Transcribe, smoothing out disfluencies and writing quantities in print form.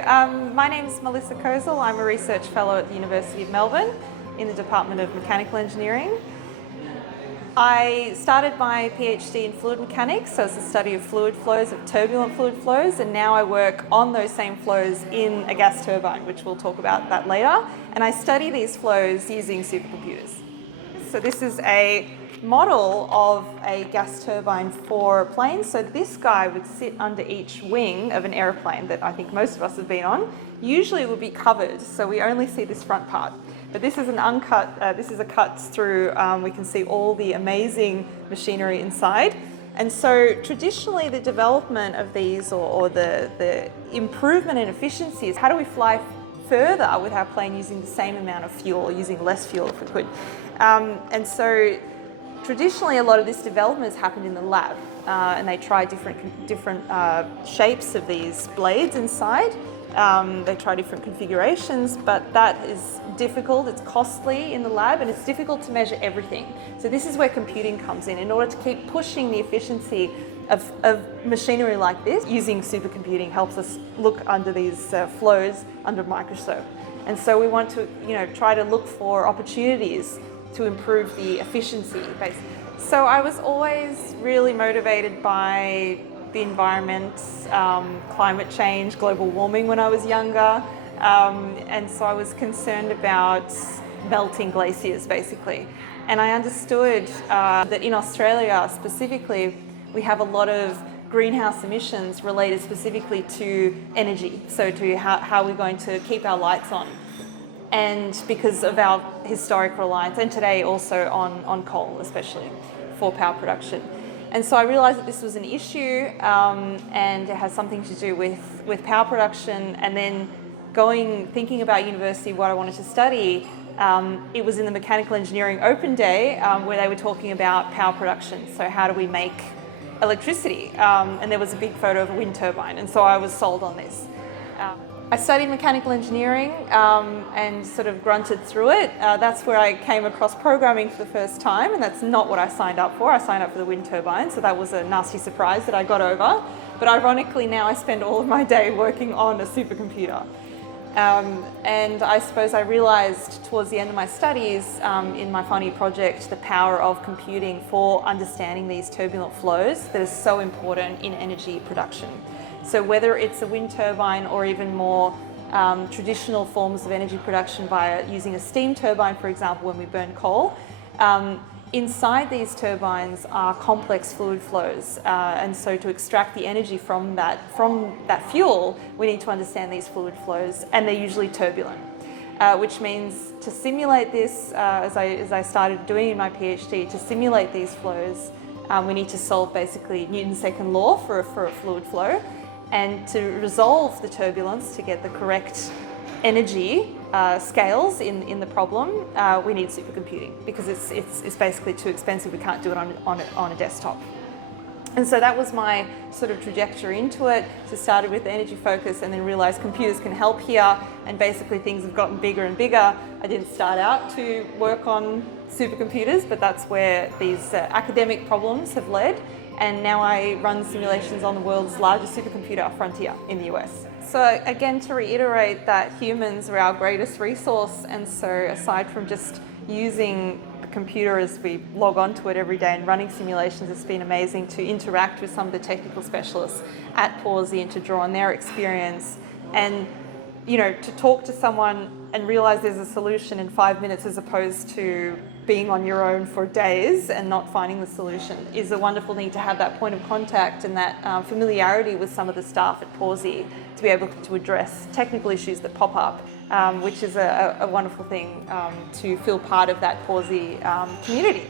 My name is Melissa Kozul. I'm a research fellow at the University of Melbourne in the Department of Mechanical Engineering. I started my PhD in fluid mechanics, so it's the study of fluid flows, of turbulent fluid flows, and now I work on those same flows in a gas turbine, which we'll talk about that later. And I study these flows using supercomputers. So this is a model of a gas turbine for a plane. So this guy would sit under each wing of an aeroplane that I think most of us have been on. Usually it would be covered, so we only see this front part. But this is an uncut, this is a cut through, we can see all the amazing machinery inside. And so traditionally the development of these or the improvement in efficiency is how do we fly further with our plane using the same amount of fuel or using less fuel if we could. And so traditionally a lot of this development has happened in the lab and they try different shapes of these blades inside. They try different configurations, but that is difficult, it's costly in the lab, and it's difficult to measure everything. So this is where computing comes in order to keep pushing the efficiency of machinery like this. Using supercomputing helps us look under these flows under a microscope. And so we want to try to look for opportunities to improve the efficiency, basically. So I was always really motivated by the environment, climate change, global warming when I was younger. And so I was concerned about melting glaciers, basically. And I understood that in Australia specifically, we have a lot of greenhouse emissions related specifically to energy, so to how we're going to keep our lights on. And because of our historic reliance, and today also on coal, especially for power production. And so I realized that this was an issue and it has something to do with power production. And then thinking about university, what I wanted to study, it was in the Mechanical Engineering Open Day where they were talking about power production. So how do we make electricity? And there was a big photo of a wind turbine. And so I was sold on this. I studied mechanical engineering and sort of grunted through it. That's where I came across programming for the first time, and that's not what I signed up for. I signed up for the wind turbine, so that was a nasty surprise that I got over. But ironically, now I spend all of my day working on a supercomputer. And I suppose I realized towards the end of my studies in my final year project the power of computing for understanding these turbulent flows that is so important in energy production. So whether it's a wind turbine or even more traditional forms of energy production via using a steam turbine, for example, when we burn coal, inside these turbines are complex fluid flows. And so to extract the energy from that fuel, we need to understand these fluid flows, and they're usually turbulent. Which means to simulate this, as I started doing in my PhD, to simulate these flows, we need to solve basically Newton's second law for a fluid flow. And to resolve the turbulence, to get the correct energy scales in the problem, we need supercomputing because it's basically too expensive. We can't do it on a desktop. And so that was my sort of trajectory into it. So started with the energy focus and then realized computers can help here, and basically things have gotten bigger and bigger. I didn't start out to work on supercomputers, but that's where these academic problems have led. And now I run simulations on the world's largest supercomputer, Frontier, in the US. So again, to reiterate that humans are our greatest resource, and so aside from just using the computer as we log onto it every day and running simulations, it's been amazing to interact with some of the technical specialists at Pawsey and to draw on their experience and to talk to someone and realize there's a solution in 5 minutes as opposed to being on your own for days and not finding the solution is a wonderful thing, to have that point of contact and that familiarity with some of the staff at Pawsey to be able to address technical issues that pop up, which is a wonderful thing to feel part of that Pawsey community.